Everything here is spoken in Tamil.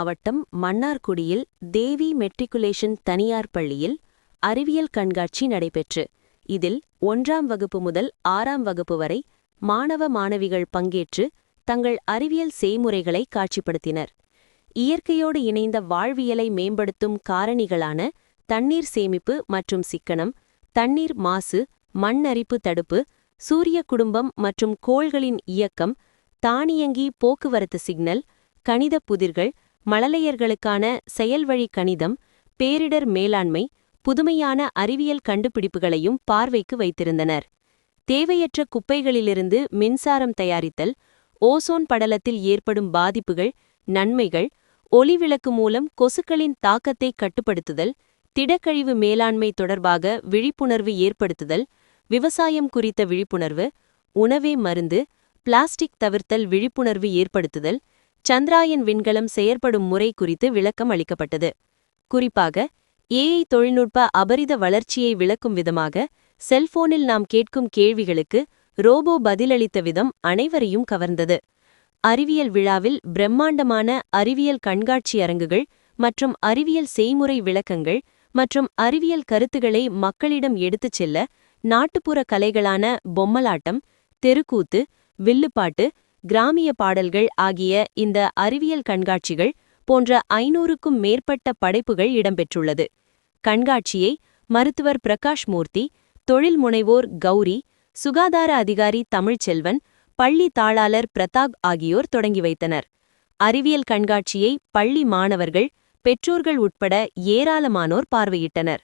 மாவட்டம் மன்னார்குடியில் தேவி மெட்ரிகுலேஷன் தனியார் பள்ளியில் அறிவியல் கண்காட்சி நடைபெற்று இதில் 1ஆம் வகுப்பு முதல் 6ஆம் வகுப்பு வரை மாணவ மாணவிகள் பங்கேற்று தங்கள் அறிவியல் செய்முறைகளை காட்சிப்படுத்தினர். இயற்கையோடு இணைந்த வாழ்வியலை மேம்படுத்தும் காரணிகளான தண்ணீர் சேமிப்பு மற்றும் சிக்கனம், தண்ணீர் மாசு, மண் அரிப்பு தடுப்பு, சூரிய குடும்பம் மற்றும் கோள்களின் இயக்கம், தானியங்கி போக்குவரத்து சிக்னல், கணித புதிர்கள், மழலையர்களுக்கான செயல்வழி கணிதம், பேரிடர் மேலாண்மை, புதுமையான அறிவியல் கண்டுபிடிப்புகளையும் பார்வைக்கு வைத்திருந்தனர். தேவையற்ற குப்பைகளிலிருந்து மின்சாரம் தயாரித்தல், ஓசோன் படலத்தில் ஏற்படும் பாதிப்புகள், நன்மைகள், ஒளிவிளக்கு மூலம் கொசுக்களின் தாக்கத்தை கட்டுப்படுத்துதல், திடக்கழிவு மேலாண்மை தொடர்பாக விழிப்புணர்வு ஏற்படுத்துதல், விவசாயம் குறித்த விழிப்புணர்வு, உணவே மருந்து, பிளாஸ்டிக் தவிர்த்தல் விழிப்புணர்வு ஏற்படுத்துதல், சந்திராயன் விண்கலம் செயற்படும் முறை குறித்து விளக்கம் அளிக்கப்பட்டது. குறிப்பாக ஏஐ தொழில்நுட்ப அபரித வளர்ச்சியை விளக்கும் விதமாக செல்போனில் நாம் கேட்கும் கேள்விகளுக்கு ரோபோ பதிலளித்த விதம் அனைவரையும் கவர்ந்தது. அறிவியல் விழாவில் பிரம்மாண்டமான அறிவியல் கண்காட்சி அரங்குகள் மற்றும் அறிவியல் செய்முறை விளக்கங்கள் மற்றும் அறிவியல் கருத்துக்களை மக்களிடம் எடுத்துச் செல்ல நாட்டுப்புற கலைகளான பொம்மலாட்டம், தெருக்கூத்து, வில்லுப்பாட்டு, கிராமிய பாடல்கள் ஆகிய இந்த அறிவியல் கண்காட்சிகள் போன்ற 500க்கும் மேற்பட்ட படைப்புகள் இடம்பெற்றுள்ளது. கண்காட்சியை மருத்துவர் பிரகாஷ் மூர்த்தி, தொழில் முனைவோர் கௌரி, சுகாதார அதிகாரி தமிழ்ச்செல்வன், பள்ளி தாளாளர் பிரதாப் ஆகியோர் தொடங்கி வைத்தனர். அறிவியல் கண்காட்சியை பள்ளி மாணவர்கள், பெற்றோர்கள் உட்பட ஏராளமானோர் பார்வையிட்டனர்.